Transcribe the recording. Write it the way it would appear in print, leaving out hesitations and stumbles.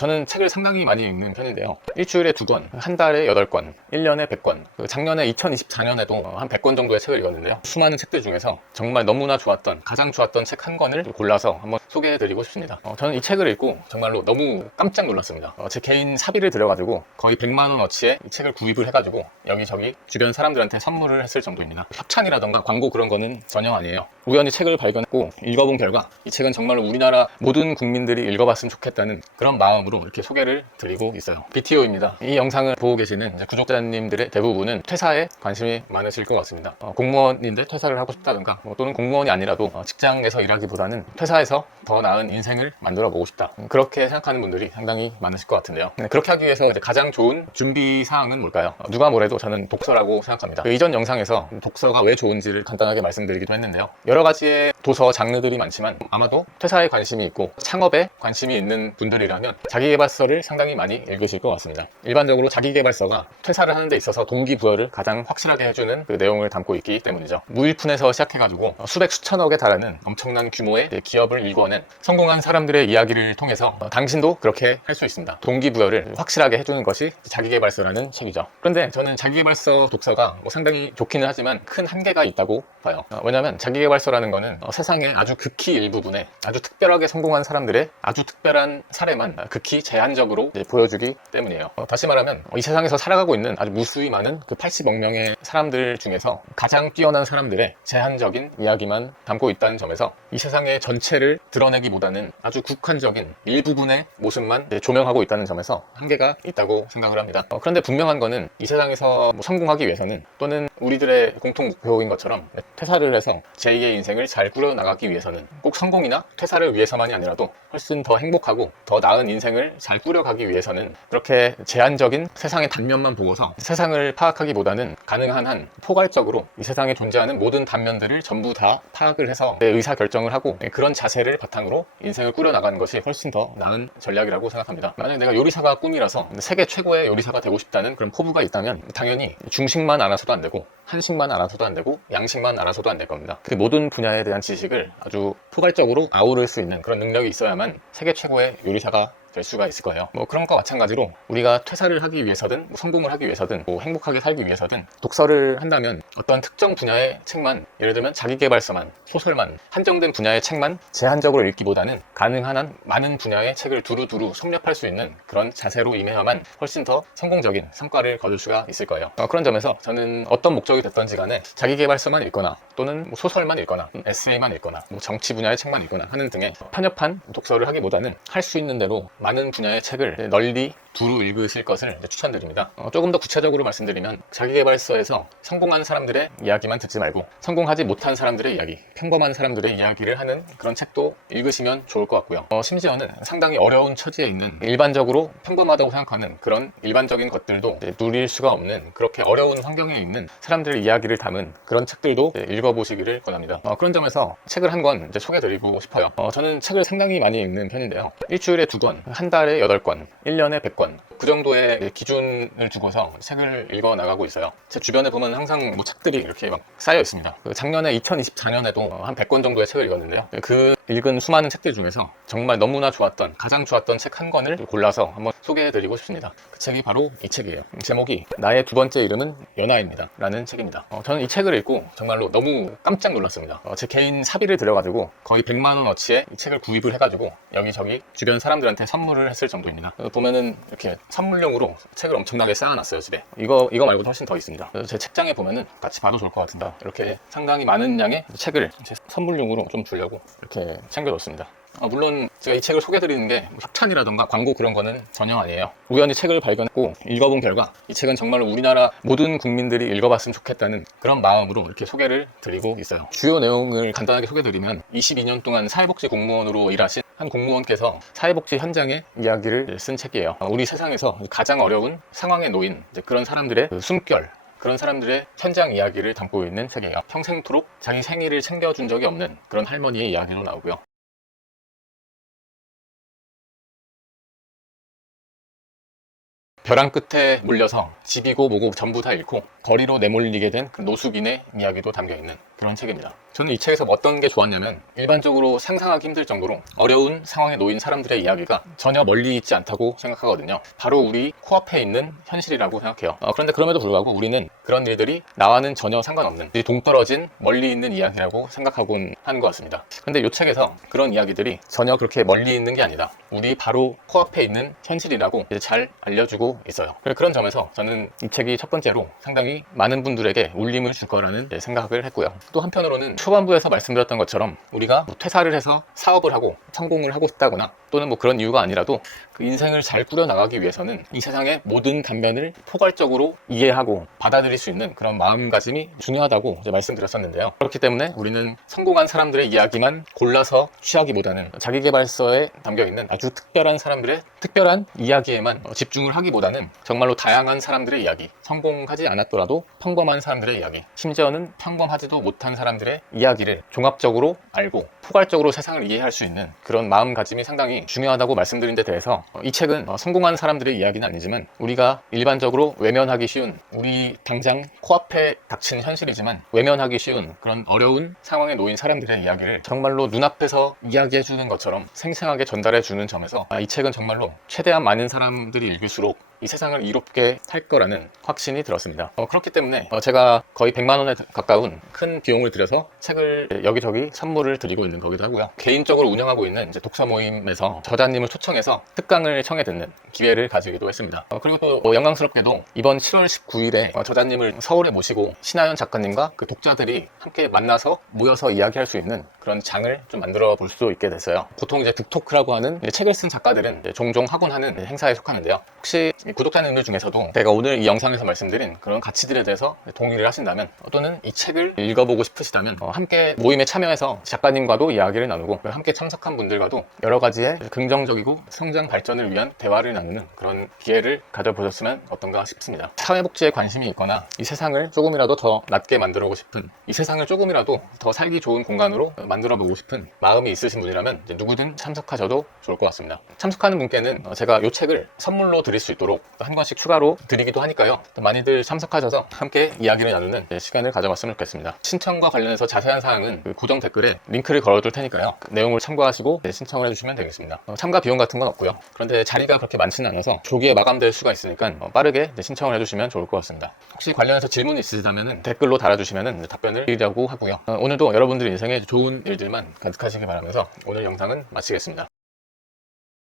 저는 책을 상당히 많이 읽는 편인데요. 일주일에 2권, 한 달에 8권, 1년에 100권. 작년에 2024년에도 한 100권 정도의 책을 읽었는데요. 수많은 책들 중에서 정말 너무나 좋았던, 가장 좋았던 책 한 권을 골라서 한번 소개해드리고 싶습니다. 저는 이 책을 읽고 정말로 너무 깜짝 놀랐습니다. 제 개인 사비를 들여가지고 거의 100만원어치의 이 책을 구입을 해가지고 여기저기 주변 사람들한테 선물을 했을 정도입니다. 협찬이라던가 광고 그런 거는 전혀 아니에요. 우연히 책을 발견했고 읽어본 결과 이 책은 정말로 우리나라 모든 국민들이 읽어봤으면 좋겠다는 그런 마음으로 이렇게 소개를 드리고 있어요. BTO입니다. 이 영상을 보고 계시는 구독자님들의 대부분은 퇴사에 관심이 많으실 것 같습니다. 공무원인데 퇴사를 하고 싶다든가 또는 공무원이 아니라도 직장에서 일하기보다는 퇴사해서 더 나은 인생을 만들어 보고 싶다, 그렇게 생각하는 분들이 상당히 많으실 것 같은데요. 그렇게 하기 위해서 가장 좋은 준비 사항은 뭘까요? 누가 뭐래도 저는 독서라고 생각합니다. 이전 영상에서 독서가 왜 좋은지를 간단하게 말씀드리기도 했는데요. 여러 가지의 도서 장르들이 많지만 아마도 퇴사에 관심이 있고 창업에 관심이 있는 분들이라면 자기계발서를 상당히 많이 읽으실 것 같습니다. 일반적으로 자기계발서가 퇴사를 하는 데 있어서 동기부여를 가장 확실하게 해주는 그 내용을 담고 있기 때문이죠. 무일푼에서 시작해가지고 수백 수천억에 달하는 엄청난 규모의 기업을 일궈낸 성공한 사람들의 이야기를 통해서 당신도 그렇게 할 수 있습니다. 동기부여를 확실하게 해주는 것이 자기계발서라는 책이죠. 그런데 저는 자기계발서 독서가 상당히 좋기는 하지만 큰 한계가 있다고 봐요. 왜냐하면 자기계발서라는 거는 세상에 아주 극히 일부분에 아주 특별하게 성공한 사람들의 아주 특별한 사례만 극히 제한적으로 보여주기 때문이에요. 다시 말하면 이 세상에서 살아가고 있는 아주 무수히 많은 그 80억 명의 사람들 중에서 가장 뛰어난 사람들의 제한적인 이야기만 담고 있다는 점에서 이 세상의 전체를 드러내기보다는 아주 국한적인 일부분의 모습만 조명하고 있다는 점에서 한계가 있다고 생각을 합니다. 그런데 분명한 거는 이 세상에서 성공하기 위해서는, 또는 우리들의 공통 목표인 것처럼 퇴사를 해서 제2의 인생을 잘 꾸려나가기 위해서는 꼭 성공이나 퇴사를 위해서만이 아니라도 훨씬 더 행복하고 더 나은 인생을 잘 꾸려가기 위해서는 그렇게 제한적인 세상의 단면만 보고서 세상을 파악하기보다는 가능한 한 포괄적으로 이 세상에 존재하는 모든 단면들을 전부 다 파악을 해서 내 의사결정을 하고 그런 자세를 바탕으로 인생을 꾸려나가는 것이 훨씬 더 나은 전략이라고 생각합니다. 만약에 내가 요리사가 꿈이라서 세계 최고의 요리사가 되고 싶다는 그런 포부가 있다면 당연히 중식만 알아서도 안 되고 한식만 알아서도 안 되고 양식만 알아서도 안 될 겁니다. 그 모든 분야에 대한 지식을 아주 포괄적으로 아우를 수 있는 그런 능력이 있어야만 세계 최고의 요리사가 될 수가 있을 거예요. 그런 것과 마찬가지로 우리가 퇴사를 하기 위해서든 성공을 하기 위해서든 행복하게 살기 위해서든 독서를 한다면 어떤 특정 분야의 책만, 예를 들면 자기계발서만, 소설만, 한정된 분야의 책만 제한적으로 읽기보다는 가능한 한 많은 분야의 책을 두루두루 섭렵할 수 있는 그런 자세로 임해야만 훨씬 더 성공적인 성과를 거둘 수가 있을 거예요. 그런 점에서 저는 어떤 목적이 됐던지 간에 자기계발서만 읽거나 또는 소설만 읽거나 에세이만 읽거나 정치 분야의 책만 읽거나 하는 등의 편협한 독서를 하기보다는 할 수 있는 대로 많은 분야의 책을 널리 두루 읽으실 것을 추천드립니다. 조금 더 구체적으로 말씀드리면 자기계발서에서 성공한 사람들의 이야기만 듣지 말고 성공하지 못한 사람들의 이야기, 평범한 사람들의 이야기를 하는 그런 책도 읽으시면 좋을 것 같고요. 심지어는 상당히 어려운 처지에 있는, 일반적으로 평범하다고 생각하는 그런 일반적인 것들도 누릴 수가 없는 그렇게 어려운 환경에 있는 사람들의 이야기를 담은 그런 책들도 읽어보시기를 권합니다. 그런 점에서 책을 한 권 소개드리고 싶어요. 저는 책을 상당히 많이 읽는 편인데요. 일주일에 2권, 한 달에 8권, 1년에 100권, 그 정도의 기준을 두고서 책을 읽어 나가고 있어요. 제 주변에 보면 항상 책들이 이렇게 막 쌓여 있습니다. 작년에 2024년에도 한 100권 정도의 책을 읽었는데요. 그 읽은 수많은 책들 중에서 정말 너무나 좋았던, 가장 좋았던 책 한 권을 골라서 한번 소개해드리고 싶습니다. 그 책이 바로 이 책이에요. 제목이 나의 두 번째 이름은 연하입니다 라는 책입니다. 저는 이 책을 읽고 정말로 너무 깜짝 놀랐습니다. 제 개인 사비를 들여가지고 거의 100만원어치의 이 책을 구입을 해가지고 여기저기 주변 사람들한테 선물을 했을 정도입니다. 보면은 이렇게 선물용으로 책을 엄청나게 쌓아놨어요, 집에. 이거 말고도 훨씬 더 있습니다. 제 책장에 보면은 같이 봐도 좋을 것 같습니다. 이렇게 상당히 많은 양의 책을 제 선물용으로 좀 주려고 이렇게 챙겨뒀습니다. 물론 제가 이 책을 소개드리는 게 협찬이라던가 광고 그런 거는 전혀 아니에요. 우연히 책을 발견했고 읽어본 결과 이 책은 정말로 우리나라 모든 국민들이 읽어봤으면 좋겠다는 그런 마음으로 이렇게 소개를 드리고 있어요. 주요 내용을 간단하게 소개드리면 22년 동안 사회복지 공무원으로 일하신 한 공무원께서 사회복지 현장의 이야기를 쓴 책이에요. 우리 세상에서 가장 어려운 상황에 놓인 그런 사람들의 숨결, 그런 사람들의 현장 이야기를 담고 있는 책이에요. 평생토록 자기 생일을 챙겨준 적이 없는 그런 할머니의 이야기도 나오고요. 벼랑 끝에 몰려서 집이고 뭐고 전부 다 잃고 거리로 내몰리게 된 그 노숙인의 이야기도 담겨있는 그런 책입니다. 저는 이 책에서 어떤 게 좋았냐면 일반적으로 상상하기 힘들 정도로 어려운 상황에 놓인 사람들의 이야기가 전혀 멀리 있지 않다고 생각하거든요. 바로 우리 코앞에 있는 현실이라고 생각해요. 그런데 그럼에도 불구하고 우리는 그런 일들이 나와는 전혀 상관없는 동떨어진 멀리 있는 이야기라고 생각하곤 하는 것 같습니다. 근데 이 책에서 그런 이야기들이 전혀 그렇게 멀리 있는 게 아니다. 우리 바로 코앞에 있는 현실이라고 잘 알려주고 있어요. 그런 점에서 저는 이 책이 첫 번째로 상당히 많은 분들에게 울림을 줄 거라는 생각을 했고요. 또 한편으로는 초반부에서 말씀드렸던 것처럼 우리가 퇴사를 해서 사업을 하고 성공을 하고 싶다거나 또는 그런 이유가 아니라도 그 인생을 잘 꾸려나가기 위해서는 이 세상의 모든 단면을 포괄적으로 이해하고 받아들일 수 있는 그런 마음가짐이 중요하다고 이제 말씀드렸었는데요. 그렇기 때문에 우리는 성공한 사람들의 이야기만 골라서 취하기보다는 자기계발서에 담겨있는 아주 특별한 사람들의 특별한 이야기에만 집중을 하기보다는 정말로 다양한 사람들의 이야기, 성공하지 않았더라도 평범한 사람들의 이야기, 심지어는 평범하지도 못한 사람들의 이야기를 종합적으로 알고 포괄적으로 세상을 이해할 수 있는 그런 마음가짐이 상당히 중요하다고 말씀드린 데 대해서 이 책은 성공한 사람들의 이야기는 아니지만 우리가 일반적으로 외면하기 쉬운 우리 당장 코앞에 닥친 현실이지만 외면하기 쉬운 그런 어려운 상황에 놓인 사람들의 이야기를 정말로 눈앞에서 이야기해 주는 것처럼 생생하게 전달해 주는 점에서 이 책은 정말로 최대한 많은 사람들이 읽을수록 이 세상을 이롭게 할 거라는 확신이 들었습니다. 그렇기 때문에 제가 거의 100만 원에 가까운 큰 비용을 들여서 책을 여기저기 선물을 드리고 있는 거기도 하고요. 개인적으로 운영하고 있는 이제 독서 모임에서 저자님을 초청해서 특강을 청해 듣는 기회를 가지기도 했습니다. 그리고 또 영광스럽게도 이번 7월 19일에 저자님을 서울에 모시고 신하연 작가님과 그 독자들이 함께 만나서 모여서 이야기할 수 있는 그런 장을 좀 만들어 볼 수 있게 됐어요. 보통 이제 북토크라고 하는 책을 쓴 작가들은 종종 하곤 하는 행사에 속하는데요. 혹시 구독자님들 중에서도 제가 오늘 이 영상에서 말씀드린 그런 가치들에 대해서 동의를 하신다면 또는 이 책을 읽어보고 싶으시다면 함께 모임에 참여해서 작가님과도 이야기를 나누고 함께 참석한 분들과도 여러 가지의 긍정적이고 성장 발전을 위한 대화를 나누는 그런 기회를 가져보셨으면 어떤가 싶습니다. 사회복지에 관심이 있거나 이 세상을 조금이라도 더 낫게 만들어보고 싶은, 이 세상을 조금이라도 더 살기 좋은 공간으로 만들어보고 싶은 마음이 있으신 분이라면 누구든 참석하셔도 좋을 것 같습니다. 참석하는 분께는 제가 이 책을 선물로 드릴 수 있도록 한 권씩 추가로 드리기도 하니까요. 많이들 참석하셔서 함께 이야기를 나누는 시간을 가져봤으면 좋겠습니다. 신청과 관련해서 자세한 사항은 그 고정 댓글에 링크를 걸어둘 테니까요. 그 내용을 참고하시고 신청을 해주시면 되겠습니다. 참가 비용 같은 건 없고요. 그런데 자리가 그렇게 많지는 않아서 조기에 마감될 수가 있으니까 빠르게 신청을 해주시면 좋을 것 같습니다. 혹시 관련해서 질문 있으시다면 댓글로 달아주시면 답변을 드리려고 하고요. 오늘도 여러분들 인생에 좋은 일들만 가득하시길 바라면서 오늘 영상은 마치겠습니다.